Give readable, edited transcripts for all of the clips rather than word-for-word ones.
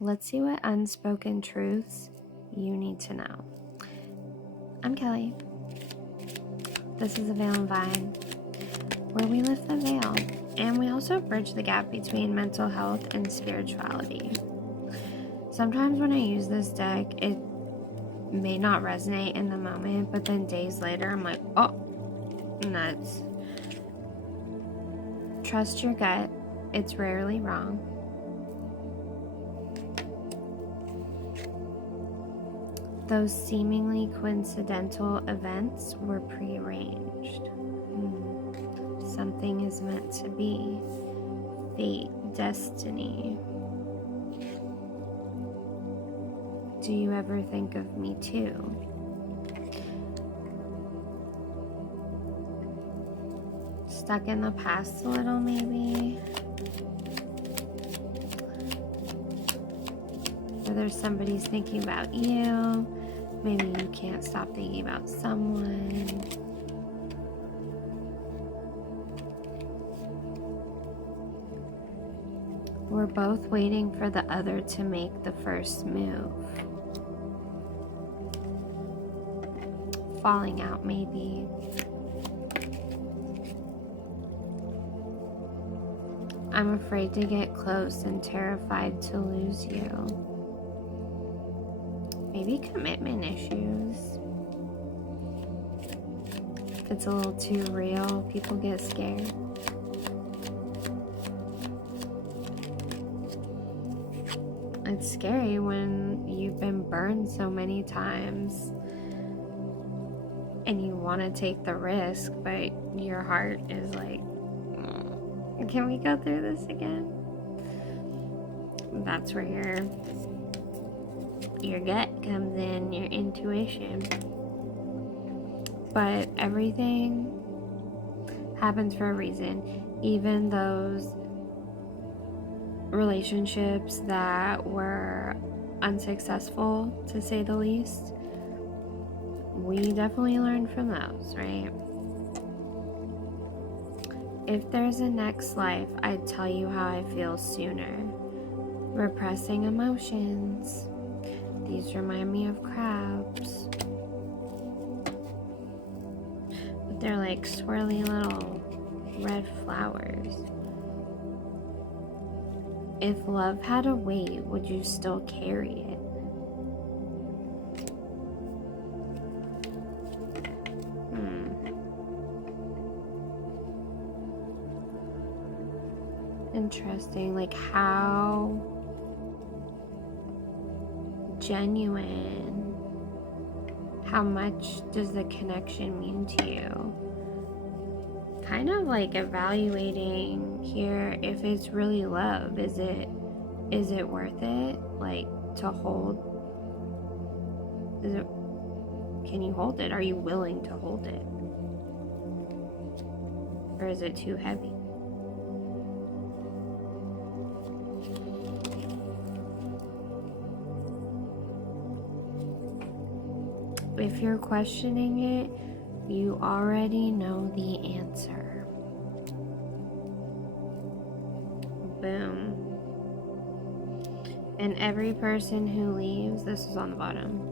Let's see what unspoken truths you need to know. I'm Kelly. This is A Veil and Vine, where we lift the veil and we also bridge the gap between mental health and spirituality. Sometimes when I use this deck, it may not resonate in the moment, but then days later, I'm like, oh, nuts. Trust your gut. It's rarely wrong. Those seemingly coincidental events were prearranged. Something is meant to be. Fate, destiny. Do you ever think of me too? Stuck in the past a little, maybe? Whether somebody's thinking about you, maybe you can't stop thinking about someone. We're both waiting for the other to make the first move. Falling out, maybe. I'm afraid to get close and terrified to lose you. Maybe commitment issues. If it's a little too real, people get scared. It's scary when you've been burned so many times and you want to take the risk, but your heart is like, can we go through this again? That's where your gut comes in, your intuition. But everything happens for a reason. Even those relationships that were unsuccessful, to say the least, we definitely learned from those, right? If there's a next life, I'd tell you how I feel sooner. Repressing emotions. These remind me of crabs. But they're like swirly little red flowers. If love had a weight, would you still carry it? Interesting. Like, how genuine, how much does the connection mean to you? Kind of like evaluating here if it's really love. Is it worth it? Like, to hold? Can you hold it? Are you willing to hold it? Or is it too heavy? If you're questioning it, you already know the answer. Boom. And every person who leaves, this is on the bottom,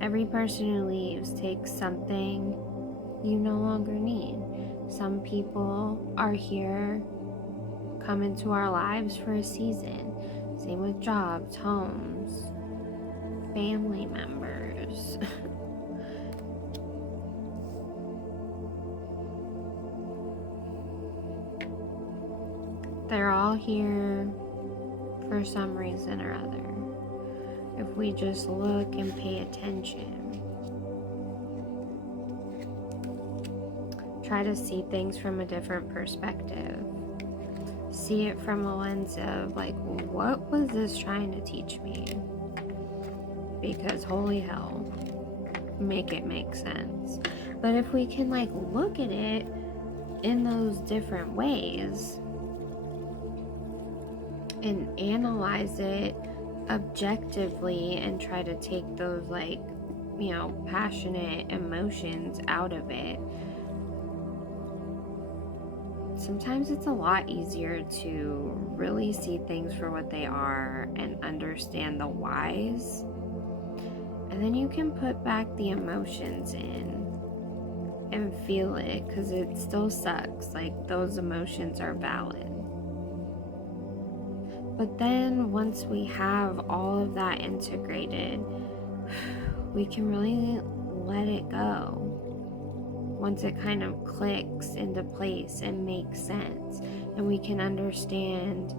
every person who leaves takes something you no longer need. Some people are here, come into our lives for a season. Same with jobs, homes, family members. They're all here for some reason or other. If we just look and pay attention. Try to see things from a different perspective. See it from a lens of like, what was this trying to teach me? Because holy hell, make it make sense. But if we can like look at it in those different ways and analyze it objectively and try to take those like, passionate emotions out of it, sometimes it's a lot easier to really see things for what they are and understand the whys. And then you can put back the emotions in and feel it, because it still sucks. Like, those emotions are valid. But then once we have all of that integrated, we can really let it go. Once it kind of clicks into place and makes sense, and we can understand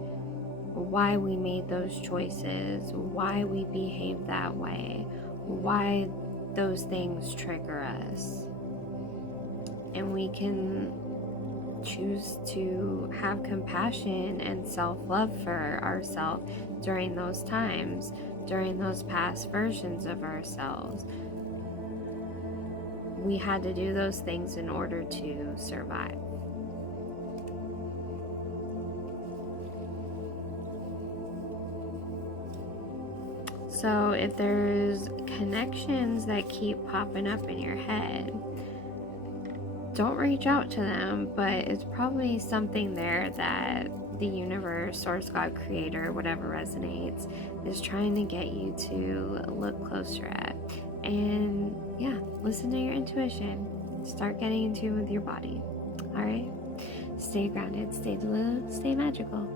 why we made those choices, why we behave that way, why those things trigger us. And we can choose to have compassion and self-love for ourselves during those times, during those past versions of ourselves. We had to do those things in order to survive. So if there's connections that keep popping up in your head, don't reach out to them, but it's probably something there that the universe, source, God, creator, whatever resonates, is trying to get you to look closer at. And yeah, listen to your intuition. Start getting in tune with your body. All right? Stay grounded, stay magical.